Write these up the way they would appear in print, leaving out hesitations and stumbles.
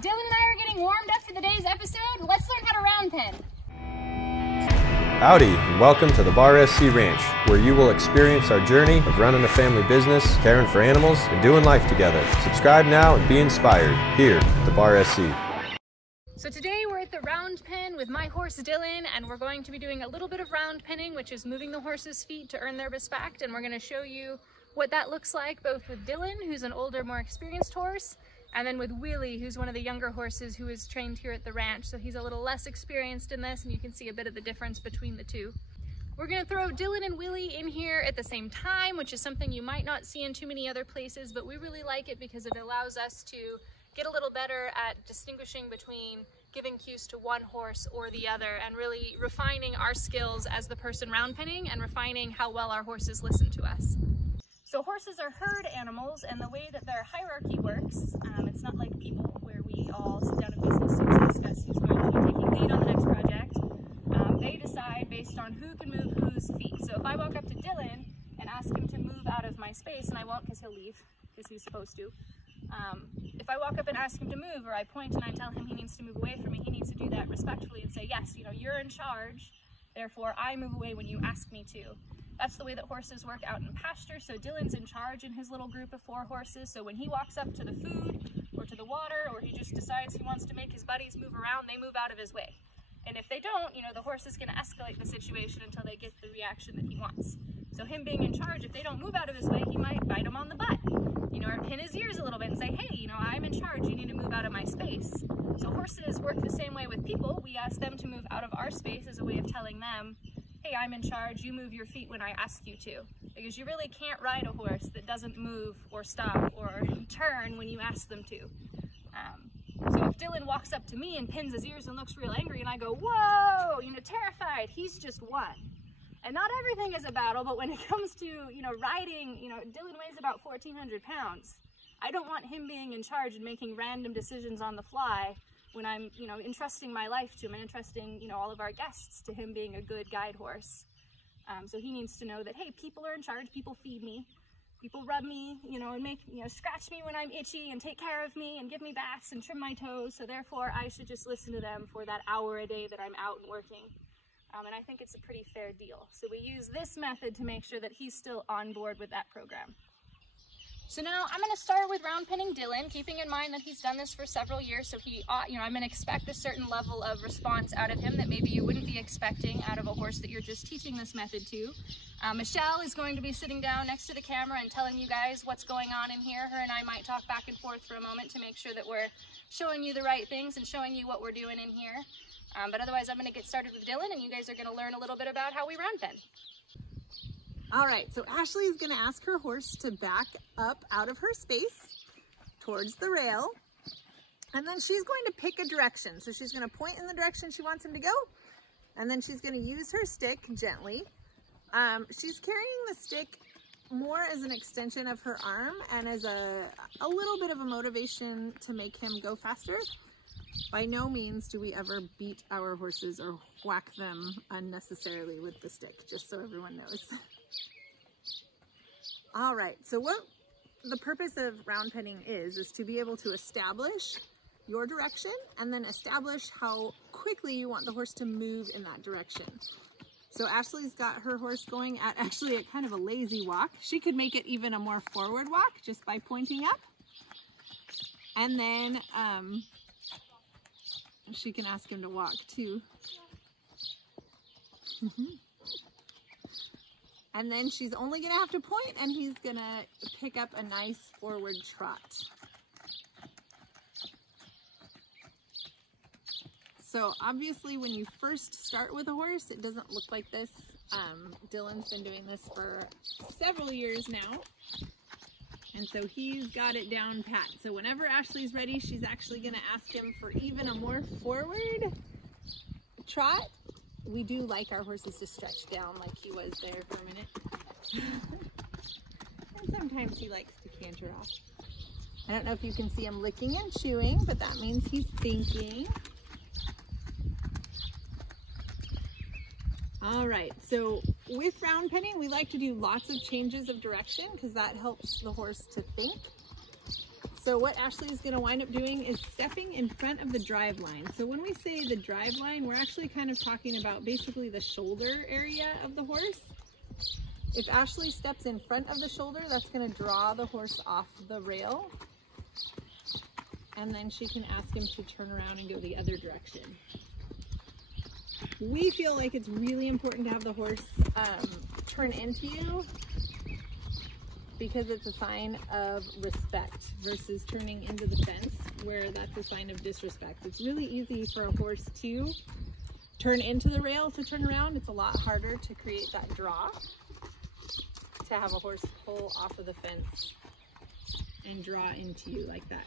Dillon and I are getting warmed up for the day's episode. Let's learn how to round pen. Howdy, and welcome to the Bar SC Ranch, where you will experience our journey of running a family business, caring for animals, and doing life together. Subscribe now and be inspired here at the Bar SC. So today we're at the round pen with my horse Dillon, and we're going to be doing a little bit of round penning, which is moving the horse's feet to earn their respect, and we're going to show you what that looks like both with Dillon, who's an older, more experienced horse, and then with Willie, who's one of the younger horses who is trained here at the ranch. So he's a little less experienced in this, and you can see a bit of the difference between the two. We're going to throw Dillon and Willie in here at the same time, which is something you might not see in too many other places, but we really like it because it allows us to get a little better at distinguishing between giving cues to one horse or the other, and really refining our skills as the person round penning and refining how well our horses listen to us. So horses are herd animals, and the way that their hierarchy works, it's not like people where we all sit down in business suits and discuss who's going to be taking lead on the next project. They decide based on who can move whose feet. So if I walk up to Dillon and ask him to move out of my space, and I won't because he'll leave, because he's supposed to. If I walk up and ask him to move, or I point and I tell him he needs to move away from me, he needs to do that respectfully and say, yes, you know, you're in charge, therefore I move away when you ask me to. That's the way that horses work out in pasture. So Dillon's in charge in his little group of 4 horses. So when he walks up to the food or to the water, or he just decides he wants to make his buddies move around, they move out of his way. And if they don't, you know, the horse is going to escalate the situation until they get the reaction that he wants. So him being in charge, if they don't move out of his way, he might bite them on the butt, you know, or pin his ears a little bit and say, hey, you know, I'm in charge, you need to move out of my space. So horses work the same way with people. We ask them to move out of our space as a way of telling them, hey, I'm in charge, you move your feet when I ask you to. Because you really can't ride a horse that doesn't move or stop or turn when you ask them to. So if Dillon walks up to me and pins his ears and looks real angry and I go, whoa, you know, terrified, he's just won. And not everything is a battle, but when it comes to, you know, riding, you know, Dillon weighs about 1,400 pounds. I don't want him being in charge and making random decisions on the fly when I'm, you know, entrusting my life to him and entrusting, you know, all of our guests to him being a good guide horse. So he needs to know that, hey, people are in charge, people feed me, people rub me, you know, and make, you know, scratch me when I'm itchy and take care of me and give me baths and trim my toes. So therefore I should just listen to them for that hour a day that I'm out and working. And I think it's a pretty fair deal. So we use this method to make sure that he's still on board with that program. So now I'm going to start with round penning Dillon, keeping in mind that he's done this for several years, so he ought, you know, I'm going to expect a certain level of response out of him that maybe you wouldn't be expecting out of a horse that you're just teaching this method to. Michelle is going to be sitting down next to the camera and telling you guys what's going on in here. Her and I might talk back and forth for a moment to make sure that we're showing you the right things and showing you what we're doing in here. But otherwise I'm going to get started with Dillon, and you guys are going to learn a little bit about how we round pen. All right, so Ashley is going to ask her horse to back up out of her space towards the rail, and then she's going to pick a direction. So she's going to point in the direction she wants him to go, and then she's going to use her stick gently. She's carrying the stick more as an extension of her arm and as a little bit of a motivation to make him go faster. By no means do we ever beat our horses or whack them unnecessarily with the stick, just so everyone knows. All right, so what the purpose of round penning is to be able to establish your direction and then establish how quickly you want the horse to move in that direction. So Ashley's got her horse going at actually a kind of a lazy walk. She could make it even a more forward walk just by pointing up. And then she can ask him to walk too. And then she's only going to have to point, and he's going to pick up a nice forward trot. So obviously when you first start with a horse, it doesn't look like this. Dillon's been doing this for several years now. And so he's got it down pat. So whenever Ashley's ready, she's actually going to ask him for even a more forward trot. We do like our horses to stretch down like he was there for a minute. And sometimes he likes to canter off. I don't know if you can see him licking and chewing, but that means he's thinking. All right, so with round penning, we like to do lots of changes of direction because that helps the horse to think. So what Ashley is going to wind up doing is stepping in front of the drive line. So when we say the drive line, we're actually kind of talking about basically the shoulder area of the horse. If Ashley steps in front of the shoulder, that's going to draw the horse off the rail. And then she can ask him to turn around and go the other direction. We feel like it's really important to have the horse turn into you because it's a sign of respect versus turning into the fence where that's a sign of disrespect. It's really easy for a horse to turn into the rail to turn around. It's a lot harder to create that draw, to have a horse pull off of the fence and draw into you like that.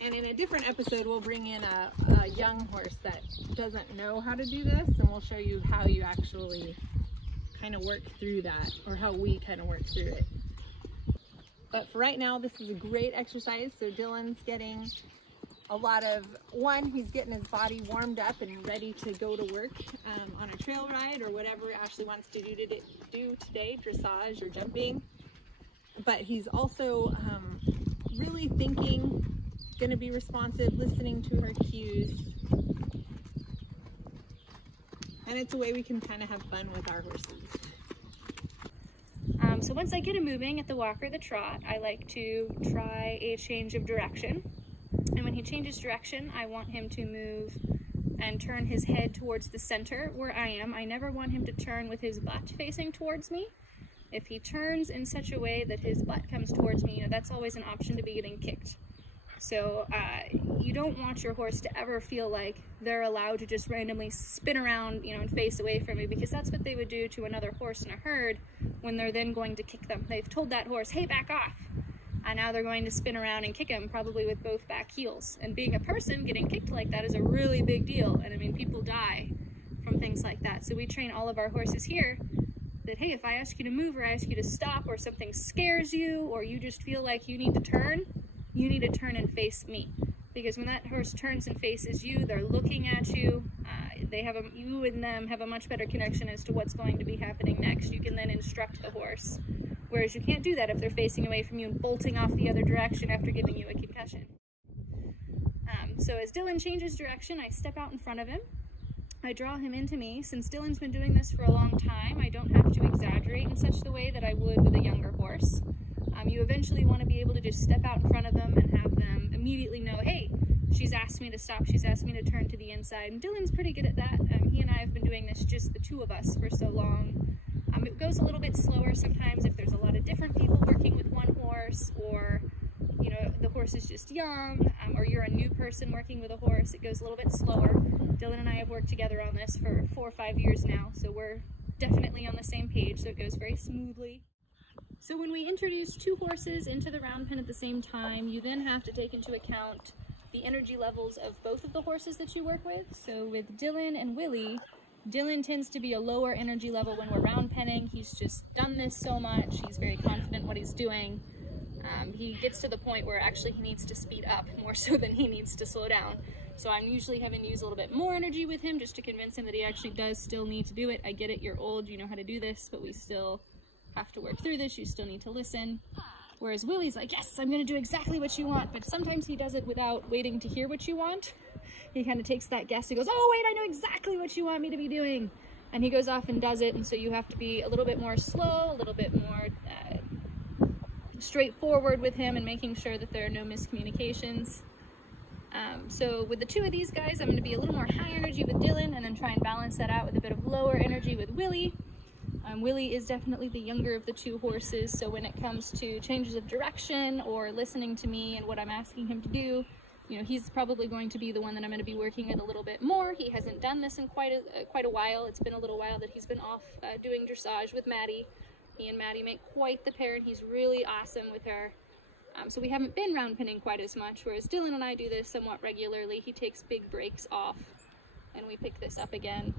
And in a different episode, we'll bring in a young horse that doesn't know how to do this, and we'll show you how you actually kind of work through that, or how we kind of work through it. But for right now, this is a great exercise. So Dillon's getting a lot of, he's getting his body warmed up and ready to go to work on a trail ride or whatever Ashley wants to do today, dressage or jumping. But he's also really thinking, going to be responsive, listening to her cues. And it's a way we can kind of have fun with our horses. So once I get him moving at the walk or the trot, I like to try a change of direction. And when he changes direction, I want him to move and turn his head towards the center where I am. I never want him to turn with his butt facing towards me. If he turns in such a way that his butt comes towards me, that's always an option to be getting kicked. So you don't want your horse to ever feel like they're allowed to just randomly spin around, and face away from you, because that's what they would do to another horse in a herd when they're then going to kick them. They've told that horse, hey, back off. And now they're going to spin around and kick him, probably with both back heels. And being a person, getting kicked like that is a really big deal. And I mean, people die from things like that. So we train all of our horses here that, hey, if I ask you to move or I ask you to stop or something scares you or you just feel like you need to turn, you need to turn and face me. Because when that horse turns and faces you, they're looking at you. You and them have a much better connection as to what's going to be happening next. You can then instruct the horse. Whereas you can't do that if they're facing away from you and bolting off the other direction after giving you a concussion. So as Dillon changes direction, I step out in front of him. I draw him into me. Since Dillon's been doing this for a long time, I don't have to exaggerate in such the way that I would with a younger horse. You eventually want to be able to just step out in front of them and have them immediately know, hey, she's asked me to stop, she's asked me to turn to the inside. And Dillon's pretty good at that. He and I have been doing this, just the two of us, for so long. It goes a little bit slower sometimes if there's a lot of different people working with one horse, or the horse is just young, or you're a new person working with a horse. It goes a little bit slower. Dillon and I have worked together on this for 4 or 5 years now, so we're definitely on the same page, so it goes very smoothly. So when we introduce 2 horses into the round pen at the same time, you then have to take into account the energy levels of both of the horses that you work with. So with Dillon and Willie, Dillon tends to be a lower energy level when we're round penning. He's just done this so much. He's very confident what he's doing. He gets to the point where actually he needs to speed up more so than he needs to slow down. So I'm usually having to use a little bit more energy with him just to convince him that he actually does still need to do it. I get it, you're old, you know how to do this, but we still have to work through this. You still need to listen. Whereas Willie's like, yes, I'm going to do exactly what you want. But sometimes he does it without waiting to hear what you want. He kind of takes that guess and goes, oh, wait, I know exactly what you want me to be doing. And he goes off and does it. And so you have to be a little bit more slow, a little bit more straightforward with him and making sure that there are no miscommunications. So with the 2 of these guys, I'm going to be a little more high energy with Dillon and then try and balance that out with a bit of lower energy with Willie. Willie is definitely the younger of the 2 horses, so when it comes to changes of direction or listening to me and what I'm asking him to do, he's probably going to be the one that I'm going to be working with a little bit more. He hasn't done this in quite a while. It's been a little while that he's been off doing dressage with Maddie. He and Maddie make quite the pair, and he's really awesome with her. So we haven't been round penning quite as much, whereas Dillon and I do this somewhat regularly. He takes big breaks off, and we pick this up again.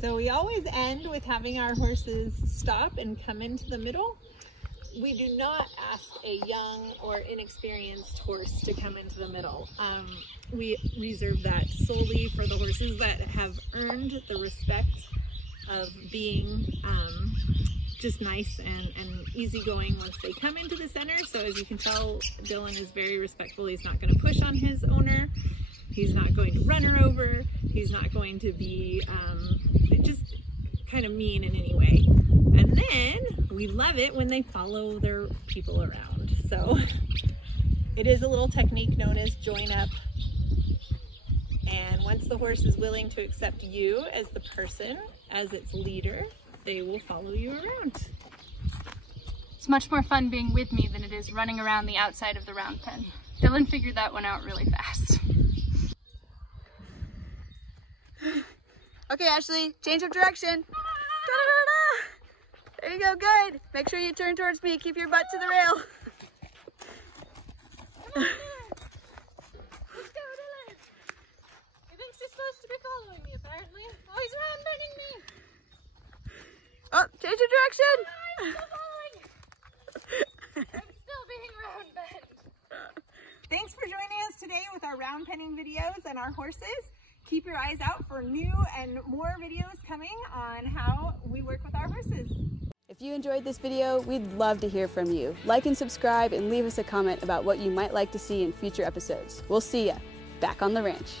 So we always end with having our horses stop and come into the middle. We do not ask a young or inexperienced horse to come into the middle. We reserve that solely for the horses that have earned the respect of being just nice and easygoing once they come into the center. So as you can tell, Dillon is very respectful. He's not going to push on his owner. He's not going to run her over. He's not going to be just kind of mean in any way. And then we love it when they follow their people around. So it is a little technique known as join up. And once the horse is willing to accept you as the person, as its leader, they will follow you around. It's much more fun being with me than it is running around the outside of the round pen. Dillon figured that one out really fast. Okay, Ashley, change of direction. Da-da-da-da. There you go, good. Make sure you turn towards me. Keep your butt to the rail. Let's go, Dillon. He thinks he's supposed to be following me, apparently. Oh, he's round bending me. Oh, change of direction. I'm still following. I'm still being round bent. Thanks for joining us today with our round penning videos and our horses. Keep your eyes out for new and more videos coming on how we work with our horses. If you enjoyed this video, we'd love to hear from you. Like and subscribe and leave us a comment about what you might like to see in future episodes. We'll see ya back on the ranch.